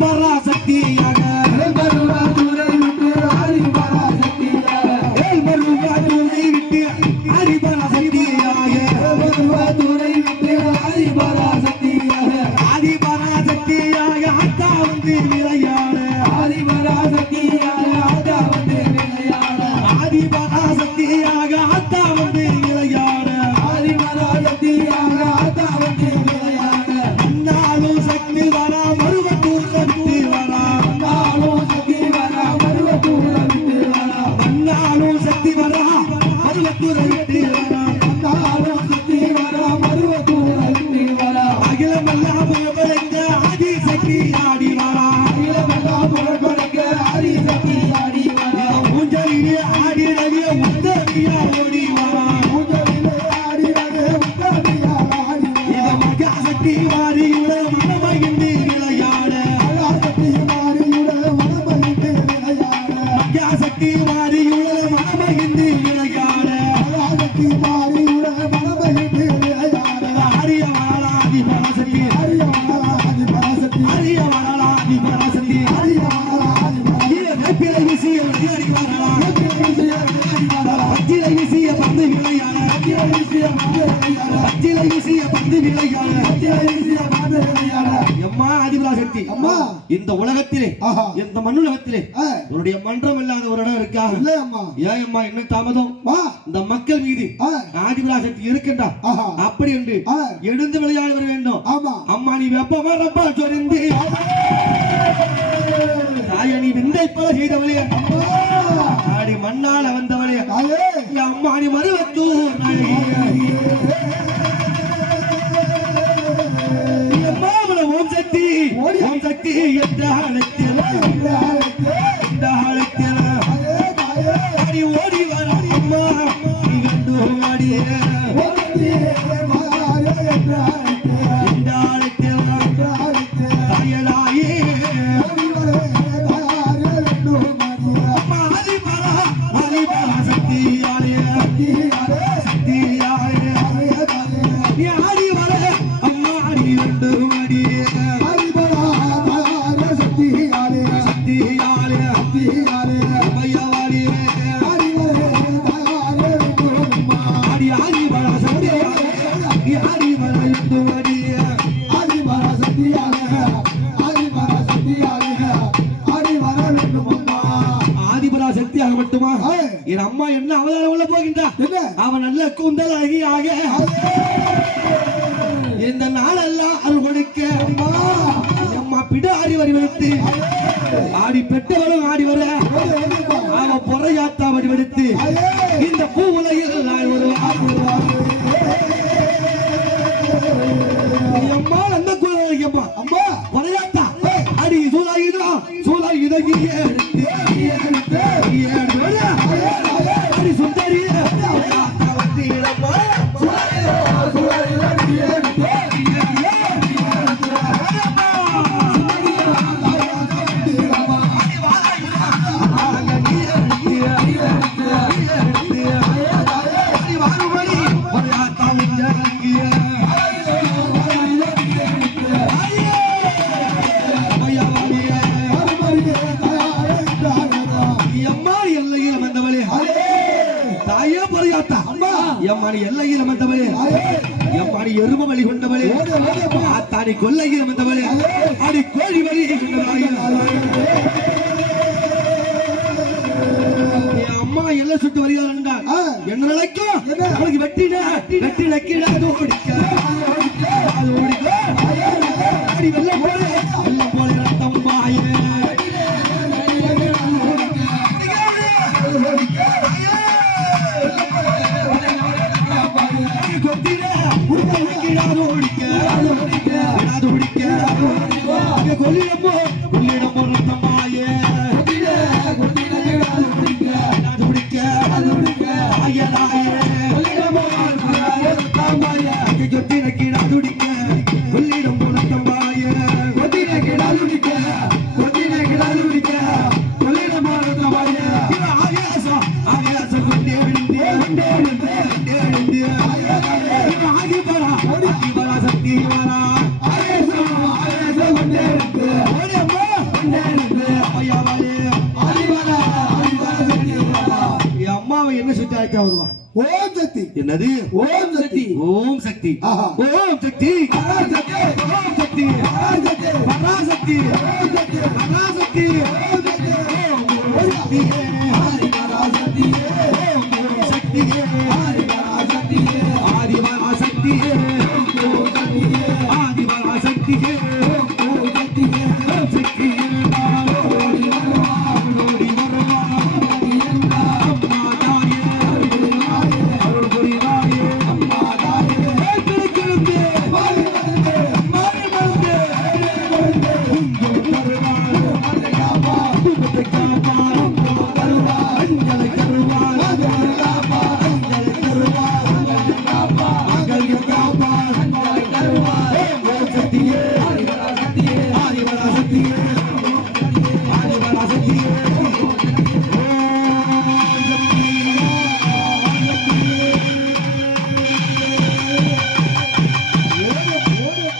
பராசக்தியாக மருவாதுரை விட்டு ஆதி பராசக்தியாக மருவாதுரை விட்டு ஆதி பராசக்தியாக மருவாதுரை விட்டு ஆதி பராசக்தியாக ஆதி பராசக்தியாக அத்தா வந்து விளையாட ஆதி பராசக்தியாக ஆதா வந்து விளையாட ஆதி பராசக்தியாக அத்தா வந்து விளையாட ஆதி பராசக்தியாக ஆதா வந்து விளையாட அண்ணாலும் சக்தி வரா மருவத்தூர் சக்தி வரா நாளும் சக்தி வரா மருவத்தூர விட்டு வரா அண்ணாலும் சக்தி வரா மருவத்தூர் விட்டு வரா நாளும் சக்தி வரா மருவத்தூர விட்டு வரா அகிலமெல்லாம் புகழ்ந்த ஆதி சக்தி ஆடி வரா இளமெல்லாம் புறப்படுக்க ஆதி சக்தி ஆடி வரா ஊஞ்சலிலே ஆடினவே உத்தமியா ஓடி வரா ஊஞ்சலிலே ஆடினவே உத்தமியா ஆடி இத மகா சக்தி மாறியுள்ள மனமகிழ்ந்து விளையாட சக்தி மாறியுட மனமகிழ்ந்து விளையாட மகா சக்தி மாறியுள்ள மனமகிழ்ந்து விளையாட சக்தி மாறியுட மனமகிழ்ந்து விளையாட ஆரிய வாழாதி பராசக்தி ஆதி பராசக்தி ஆரிய வாழாதி பராசக்தி ஆதி வேப்பிலை வீசிய விளையாடி வரலா பச்சிலை வீசிய பந்து விளையாட பச்சிலை வீசிய பந்து விளையாட எம்மா ஆதிபராசக்தி அம்மா இந்த உலகத்திலே ஆஹா இந்த மண்ணுலகத்திலே ஆ, உன்னுடைய மன்றம் இல்லாத ஒரு இடம் இருக்கா இல்ல அம்மா ஏன் அம்மா என்ன தாமதம் மா இந்த மக்கள் மீது ஆ, ஆதிபராசக்தி இருக்கின்றா ஆஹா அப்படி என்று ஆ, எழுந்து விளையாட வர வேண்டும் ஆமா அம்மா நீ வெப்பமா ரப்பா சொரிந்து தாய நீ விந்தை போல செய்தவளே ஆடி மண்ணால வந்தவளே தாயே அம்மா நீ மருவத்தூர் நாயகி ஓம் சக்தி ஓம் சக்தி என்ற ஆழத்தில் ஓடி வர அம்மா நீ கண்டு ஆடிய இந்த ஆழத்தில் தாயலாயே அம்மா ஆதிபரா சக்தியாலே சக்தியாலே நீ ஆடி வர அம்மா ஆடி கண்டு ஆடிய சக்தியாலே அம்மையாவாடிய ஆடி ஆடி வர சக்தியாலே நீ ஆடி வர கண்டு ஆடிய ஆதிபரா சக்தியாக மட்டுமா என் அம்மா என்ன அவதாரம் உள்ள போகின்றா அவன் நல்ல கூந்தல் அழகியாக இந்த நாளெல்லாம் அருள் கொடுக்க அம்மா பிடாரி வரி வைத்து ஆடி பெற்றவளும் ஆடி வர அவன் பொறையாத்தா வடிவெடுத்து இந்த பூ உலகில் நான் ஒரு அம்மா அந்த குழந்தைங்கம்மா அம்மா பொறையாத்தா அடி சூலாயுதம் அடி சுந்தரி எம்மாடி எல்லையில் அமர்ந்தவளே எம்மாடி எரும வழி கொண்டவளே ஆத்தாடி கொல்லையில் அமர்ந்தவளே அடி கோழி வழி கொண்டவளே அம்மா எல்லை சுட்டு வருகிறார் என்றால் என்ன நினைக்கும் அவளுக்கு வெட்டி நக்கிடா அது ஓடிக்க அது ஓடிக்க அடி வெள்ளம் போல ரத்தம் மாயே சக்தி ஆயிட்டா வருவான். ஓம் சக்தி என்னது? ஓம் சக்தி ஓம் சக்தி. ஆஹா. ஓம் சக்தி. பராசக்தி ஓம் சக்தி. பராசக்தி பராசக்தி. ஓம் சக்தி பராசக்தி. ஓம் சக்தி ஓம் சக்தி.